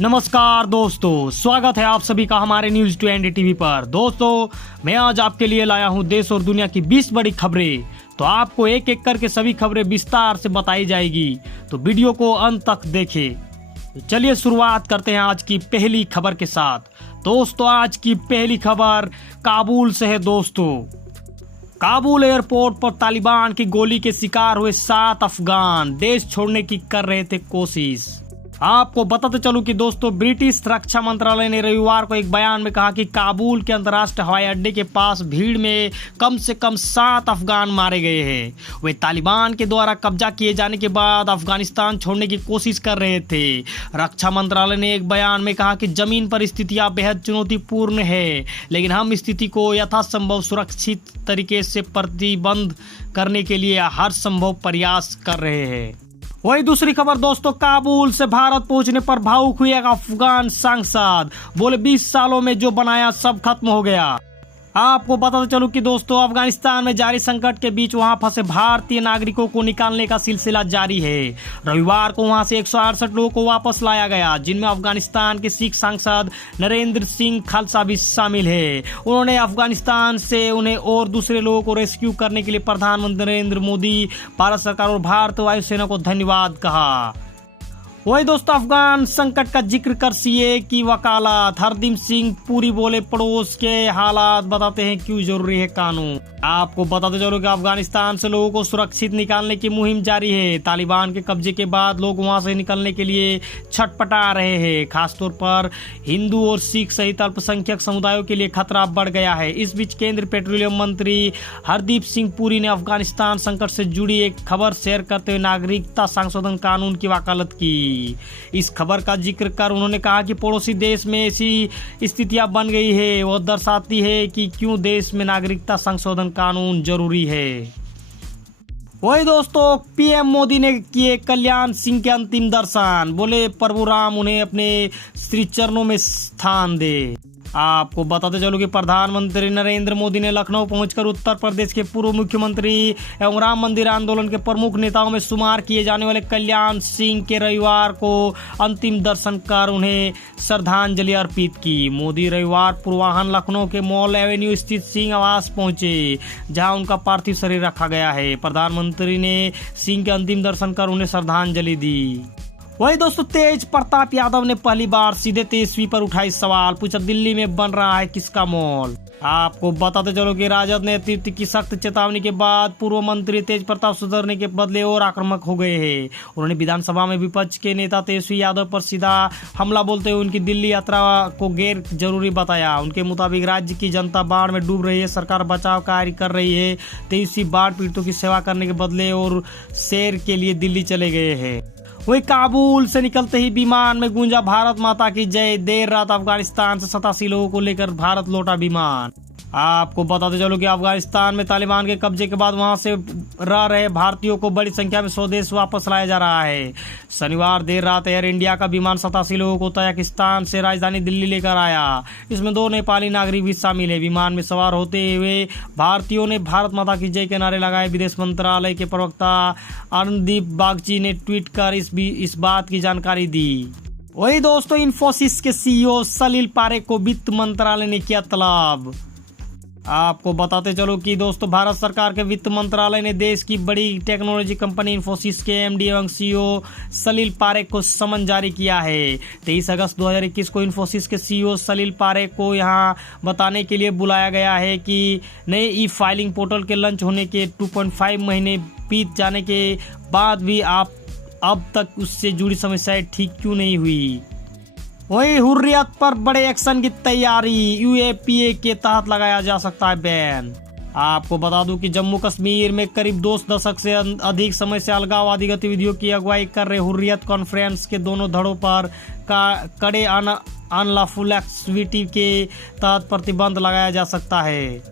नमस्कार दोस्तों, स्वागत है आप सभी का हमारे न्यूज 20 टीवी पर। दोस्तों, मैं आज आपके लिए लाया हूं देश और दुनिया की 20 बड़ी खबरें। तो आपको एक एक करके सभी खबरें विस्तार से बताई जाएगी, तो वीडियो को अंत तक देखें। तो चलिए शुरुआत करते हैं आज की पहली खबर के साथ। दोस्तों, आज की पहली खबर काबुल से है। दोस्तों, काबुल एयरपोर्ट पर तालिबान की गोली के शिकार हुए 7 अफगान देश छोड़ने की कर रहे थे कोशिश। आपको बताते चलूं कि दोस्तों, ब्रिटिश रक्षा मंत्रालय ने रविवार को एक बयान में कहा कि काबुल के अंतर्राष्ट्रीय हवाई अड्डे के पास भीड़ में कम से कम 7 अफगान मारे गए हैं। वे तालिबान के द्वारा कब्जा किए जाने के बाद अफगानिस्तान छोड़ने की कोशिश कर रहे थे। रक्षा मंत्रालय ने एक बयान में कहा कि जमीन पर स्थितियां बेहद चुनौतीपूर्ण है, लेकिन हम स्थिति को यथासंभव सुरक्षित तरीके से प्रतिबंध करने के लिए हर संभव प्रयास कर रहे हैं। वही दूसरी खबर दोस्तों, काबुल से भारत पहुंचने पर भावुक हुए एक अफगान सांसद, बोले 20 सालों में जो बनाया सब खत्म हो गया। आपको बताते चलूं कि दोस्तों, अफगानिस्तान में जारी संकट के बीच वहां फंसे भारतीय नागरिकों को निकालने का सिलसिला जारी है। रविवार को वहां से 168 लोगों को वापस लाया गया, जिनमें अफगानिस्तान के सिख सांसद नरेंद्र सिंह खालसा भी शामिल है। उन्होंने अफगानिस्तान से उन्हें और दूसरे लोगों को रेस्क्यू करने के लिए प्रधानमंत्री नरेंद्र मोदी, भारत सरकार और भारतीय वायुसेना को धन्यवाद कहा। वही दोस्तों, अफगान संकट का जिक्र कर सीए की वकालत हरदीप सिंह पुरी बोले पड़ोस के हालात बताते हैं क्यों जरूरी है कानून। आपको बताते चलो कि अफगानिस्तान से लोगों को सुरक्षित निकालने की मुहिम जारी है। तालिबान के कब्जे के बाद लोग वहां से निकलने के लिए छटपटा रहे हैं। खासतौर पर हिंदू और सिख सहित अल्पसंख्यक समुदायों के लिए खतरा बढ़ गया है। इस बीच केंद्रीय पेट्रोलियम मंत्री हरदीप सिंह पुरी ने अफगानिस्तान संकट से जुड़ी एक खबर शेयर करते हुए नागरिकता संशोधन कानून की वकालत की। इस खबर का जिक्र कर उन्होंने कहा कि पड़ोसी देश में ऐसी स्थितियां बन गई है, वह दर्शाती है कि क्यों देश में नागरिकता संशोधन कानून जरूरी है। वही दोस्तों, पीएम मोदी ने किए कल्याण सिंह के अंतिम दर्शन, बोले प्रभु राम उन्हें अपने श्री चरणों में स्थान दे। आपको बताते चलो कि प्रधानमंत्री नरेंद्र मोदी ने लखनऊ पहुंचकर उत्तर प्रदेश के पूर्व मुख्यमंत्री एवं राम मंदिर आंदोलन के प्रमुख नेताओं में शुमार किए जाने वाले कल्याण सिंह के रविवार को अंतिम दर्शन कर उन्हें श्रद्धांजलि अर्पित की। मोदी रविवार पूर्वाह्न लखनऊ के मॉल एवेन्यू स्थित सिंह आवास पहुंचे, जहां उनका पार्थिव शरीर रखा गया है। प्रधानमंत्री ने सिंह के अंतिम दर्शन कर उन्हें श्रद्धांजलि दी। वही दोस्तों, तेज प्रताप यादव ने पहली बार सीधे तेजस्वी पर उठाई सवाल, पूछा दिल्ली में बन रहा है किसका मॉल। आपको बताते चलो कि राजद नेतृत्व की सख्त चेतावनी के बाद पूर्व मंत्री तेज प्रताप सुधरने के बदले और आक्रामक हो गए हैं। उन्होंने विधानसभा में विपक्ष के नेता तेजस्वी यादव पर सीधा हमला बोलते हुए उनकी दिल्ली यात्रा को गैर जरूरी बताया। उनके मुताबिक राज्य की जनता बाढ़ में डूब रही है, सरकार बचाव कार्य कर रही है। तेजस्वी बाढ़ पीड़ितों की सेवा करने के बदले और सैर के लिए दिल्ली चले गए हैं। वही काबुल से निकलते ही विमान में गूंजा भारत माता की जय। देर रात अफगानिस्तान से 87 लोगों को लेकर भारत लौटा विमान। आपको बताते चलो कि अफगानिस्तान में तालिबान के कब्जे के बाद वहां से रह रहे भारतीयों को बड़ी संख्या में स्वदेश वापस लाया जा रहा है। शनिवार देर रात एयर इंडिया का विमान 87 लोगों को तजाकिस्तान से राजधानी दिल्ली लेकर आया। इसमें 2 नेपाली नागरिक भी शामिल है। विमान में सवार होते हुए भारतीयों ने भारत माता की जय के नारे लगाए। विदेश मंत्रालय के प्रवक्ता अरुणदीप बागची ने ट्वीट कर इस बात की जानकारी दी। वही दोस्तों, इन्फोसिस के सीईओ सलील पारेख को वित्त मंत्रालय ने किया तलब। आपको बताते चलो कि दोस्तों, भारत सरकार के वित्त मंत्रालय ने देश की बड़ी टेक्नोलॉजी कंपनी इन्फोसिस के एमडी एवं सीईओ सलील पारेख को समन जारी किया है। 23 अगस्त 2021 को इन्फोसिस के सीईओ सलील पारेख को यहां बताने के लिए बुलाया गया है कि नए ई फाइलिंग पोर्टल के लॉन्च होने के 2.5 महीने बीत जाने के बाद भी अब तक उससे जुड़ी समस्याएं ठीक क्यों नहीं हुई। वही हुर्रियत पर बड़े एक्शन की तैयारी, यूएपीए के तहत लगाया जा सकता है बैन। आपको बता दूं कि जम्मू कश्मीर में करीब 2 दशक से अधिक समय से अलगाववादी गतिविधियों की अगुवाई कर रहे हुर्रियत कॉन्फ्रेंस के दोनों धड़ों पर कड़े अनलॉफुल एक्टिविटी के तहत प्रतिबंध लगाया जा सकता है।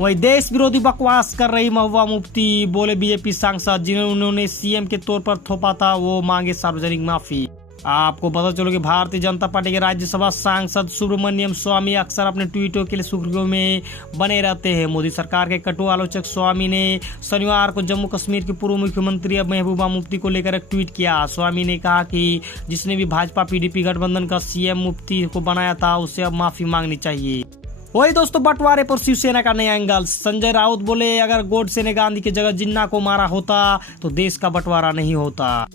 वही देश विरोधी बकवास कर रही महबूबा मुफ्ती, बोले बीजेपी सांसद जिन्हें उन्होंने सीएम के तौर पर थोपा था वो मांगे सार्वजनिक माफी। आपको पता चलो कि भारतीय जनता पार्टी के राज्यसभा सांसद सुब्रमण्यम स्वामी अक्सर अपने ट्वीटों के लिए सुर्खियों में बने रहते हैं। मोदी सरकार के कटु आलोचक स्वामी ने शनिवार को जम्मू कश्मीर के पूर्व मुख्यमंत्री महबूबा मुफ्ती को लेकर एक ट्वीट किया। स्वामी ने कहा कि जिसने भी भाजपा पीडीपी गठबंधन का सीएम मुफ्ती को बनाया था उसे अब माफी मांगनी चाहिए। वही दोस्तों, बंटवारे पर शिवसेना का नया एंगल। संजय राउत बोले, अगर गोडसे ने गांधी की जगह जिन्ना को मारा होता तो देश का बंटवारा नहीं होता।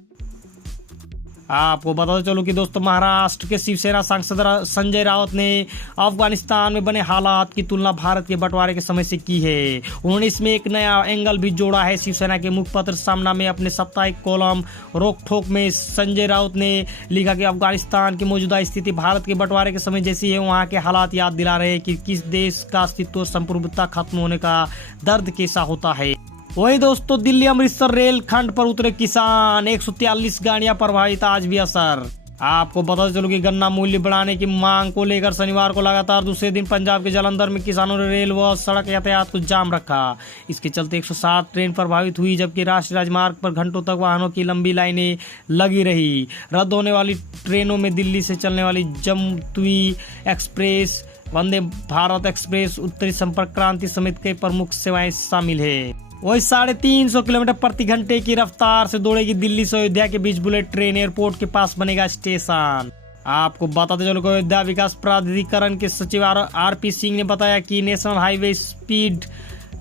आपको बता चलो कि दोस्तों, महाराष्ट्र के शिवसेना सांसद संजय राउत ने अफगानिस्तान में बने हालात की तुलना भारत के बंटवारे के समय से की है। उन्होंने इसमें एक नया एंगल भी जोड़ा है। शिवसेना के मुखपत्र सामना में अपने साप्ताहिक कॉलम रोक ठोक में संजय राउत ने लिखा कि अफगानिस्तान की मौजूदा स्थिति भारत के बंटवारे के समय जैसी है। वहाँ के हालात याद दिला रहे हैं कि किस देश का अस्तित्व और संप्रभुता खत्म होने का दर्द कैसा होता है। वही दोस्तों, दिल्ली अमृतसर रेल खंड पर उतरे किसान, 143 गाड़ियां प्रभावित, आज भी असर। आपको पता चलो कि गन्ना मूल्य बढ़ाने की मांग को लेकर शनिवार को लगातार दूसरे दिन पंजाब के जालंधर में किसानों ने रेल व सड़क यातायात को जाम रखा। इसके चलते 107 ट्रेन प्रभावित हुई, जबकि राष्ट्रीय राजमार्ग पर घंटों तक वाहनों की लंबी लाइनें लगी रही। रद्द होने वाली ट्रेनों में दिल्ली से चलने वाली जम्मूतवी एक्सप्रेस, वंदे भारत एक्सप्रेस, उत्तरी संपर्क क्रांति समेत कई प्रमुख सेवाएं शामिल है। वही 350 किलोमीटर प्रति घंटे की रफ्तार से दौड़ेगी दिल्ली से अयोध्या के बीच बुलेट ट्रेन। एयरपोर्ट के पास बनेगा स्टेशन। आपको बताते चलो कि अयोध्या विकास प्राधिकरण के सचिव आरपी सिंह ने बताया कि national highway speed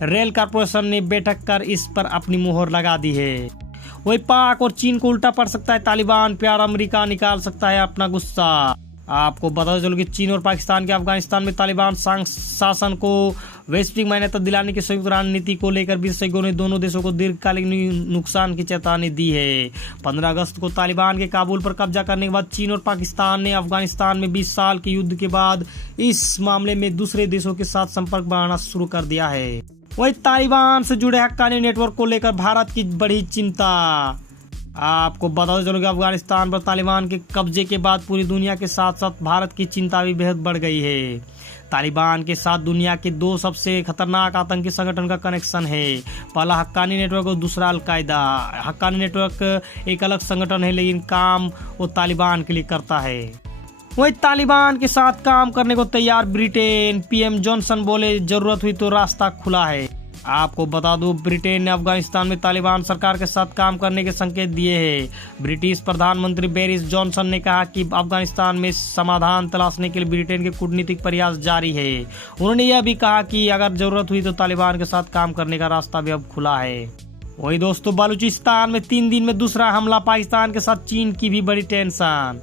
rail corporation ने बैठक कर इस पर अपनी मुहर लगा दी है। वही पाक और चीन को उल्टा पड़ सकता है तालिबान प्यार, अमेरिका निकाल सकता है अपना गुस्सा। आपको बता चलो कि चीन और पाकिस्तान के अफगानिस्तान में तालिबान शासन को वैश्विक मान्यता दिलाने की संयुक्त रणनीति को लेकर विशेषज्ञों ने दोनों देशों को दीर्घकालिक नुकसान की चेतावनी दी है। 15 अगस्त को तालिबान के काबुल पर कब्जा करने के बाद चीन और पाकिस्तान ने अफगानिस्तान में 20 साल के युद्ध के बाद इस मामले में दूसरे देशों के साथ संपर्क बढ़ाना शुरू कर दिया है। वही तालिबान से जुड़े हक्कानी नेटवर्क को लेकर भारत की बड़ी चिंता। आपको बता चलो कि अफगानिस्तान पर तालिबान के कब्जे के बाद पूरी दुनिया के साथ साथ भारत की चिंता भी बेहद बढ़ गई है। तालिबान के साथ दुनिया के 2 सबसे खतरनाक आतंकी संगठन का कनेक्शन है। पहला हक्कानी नेटवर्क और दूसरा अलकायदा। हक्कानी नेटवर्क एक अलग संगठन है, लेकिन काम वो तालिबान के लिए करता है। वही तालिबान के साथ काम करने को तैयार ब्रिटेन। पीएम जॉनसन बोले, जरूरत हुई तो रास्ता खुला है। आपको बता दूं, ब्रिटेन ने अफगानिस्तान में तालिबान सरकार के साथ काम करने के संकेत दिए हैं। ब्रिटिश प्रधानमंत्री बोरिस जॉनसन ने कहा कि अफगानिस्तान में समाधान तलाशने के लिए ब्रिटेन के कूटनीतिक प्रयास जारी है। उन्होंने यह भी कहा कि अगर जरूरत हुई तो तालिबान के साथ काम करने का रास्ता भी अब खुला है। वही दोस्तों, बलूचिस्तान में 3 दिन में दूसरा हमला, पाकिस्तान के साथ चीन की भी बड़ी टेंशन।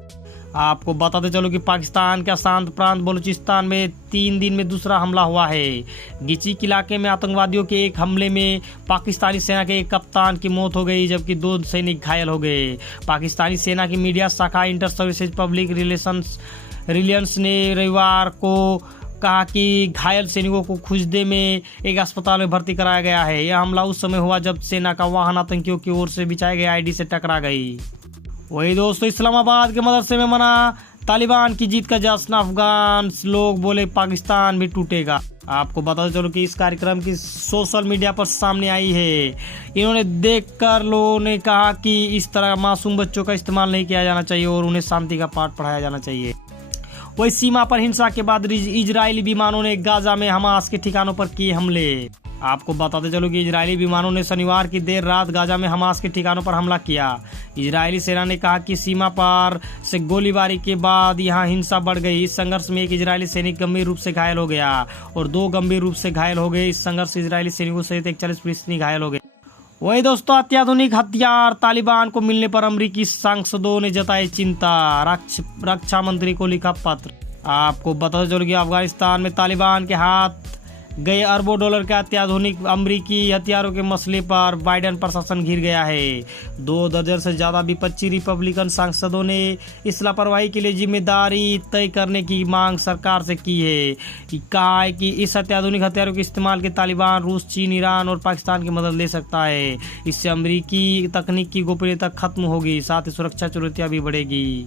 आपको बताते चलो कि पाकिस्तान के अशांत प्रांत बलूचिस्तान में 3 दिन में दूसरा हमला हुआ है। गिचिक इलाके में आतंकवादियों के एक हमले में पाकिस्तानी सेना के एक कप्तान की मौत हो गई, जबकि 2 सैनिक घायल हो गए। पाकिस्तानी सेना की मीडिया शाखा इंटर सर्विसेज पब्लिक रिलेशंस ने रविवार को कहा कि घायल सैनिकों को खुजदे में एक अस्पताल में भर्ती कराया गया है। यह हमला उस समय हुआ जब सेना का वाहन आतंकियों की ओर से बिछाए गए आईडी से टकरा गई। वही दोस्तों, इस्लामाबाद के मदरसे में मना तालिबान की जीत का जश्न, अफगान लोग बोले पाकिस्तान भी टूटेगा। आपको बता चलो कि इस कार्यक्रम की सोशल मीडिया पर सामने आई है। इन्होंने देखकर लोगों ने कहा कि इस तरह मासूम बच्चों का इस्तेमाल नहीं किया जाना चाहिए और उन्हें शांति का पाठ पढ़ाया जाना चाहिए। वही सीमा पर हिंसा के बाद इजरायली विमानों ने गाजा में हमास के ठिकानों पर किए हमले। आपको बताते चलो कि इजरायली विमानों ने शनिवार की देर रात गाजा में हमास के ठिकानों पर हमला किया। इजरायली सेना ने कहा कि सीमा पार से गोलीबारी के बाद यहां हिंसा बढ़ गई। इस संघर्ष में एक इजरायली सैनिक गंभीर रूप से घायल हो गया और 2 गंभीर रूप से घायल हो गए। इस संघर्ष से इजरायली सैनिकों सहित 41 फिलिस्तीनी घायल हो गए। वही दोस्तों, अत्याधुनिक हथियार तालिबान को मिलने पर अमेरिकी सांसदों ने जताई चिंता। रक्षा मंत्री को लिखा पत्र। आपको बता चलो कि अफगानिस्तान में तालिबान के हाथ गए अरबों डॉलर के अत्याधुनिक अमेरिकी हथियारों के मसले पर बाइडेन प्रशासन घिर गया है। 2 दर्जन से ज्यादा विपक्षी रिपब्लिकन सांसदों ने इस लापरवाही के लिए जिम्मेदारी तय करने की मांग सरकार से की है। कहा है कि इस अत्याधुनिक हथियारों के इस्तेमाल के तालिबान रूस, चीन, ईरान और पाकिस्तान की मदद ले सकता है। इससे अमेरिकी तकनीक की गोपनीयता खत्म होगी, साथ ही सुरक्षा चुनौतियां भी बढ़ेगी।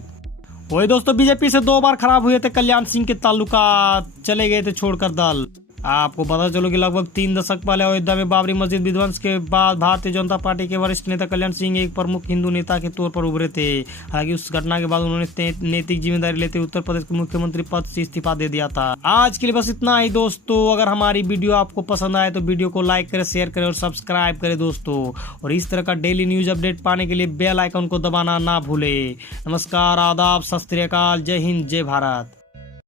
वही दोस्तों, बीजेपी से 2 बार खराब हुए थे कल्याण सिंह के ताल्लुकात, चले गए थे छोड़कर दल। आपको पता चलो कि लगभग 3 दशक पहले अयोध्या में बाबरी मस्जिद विध्वंस के बाद भारतीय जनता पार्टी के वरिष्ठ नेता कल्याण सिंह एक प्रमुख हिंदू नेता के तौर पर उभरे थे। हालांकि उस घटना के बाद उन्होंने नैतिक जिम्मेदारी लेते हुए उत्तर प्रदेश के मुख्यमंत्री पद से इस्तीफा दे दिया था। आज के लिए बस इतना ही दोस्तों। अगर हमारी वीडियो आपको पसंद आए तो वीडियो को लाइक करें, शेयर करें और सब्सक्राइब करें दोस्तों। और इस तरह का डेली न्यूज अपडेट पाने के लिए बेल आइकन को दबाना ना भूले। नमस्कार, आदाब, सत श्री अकाल, जय हिंद, जय भारत।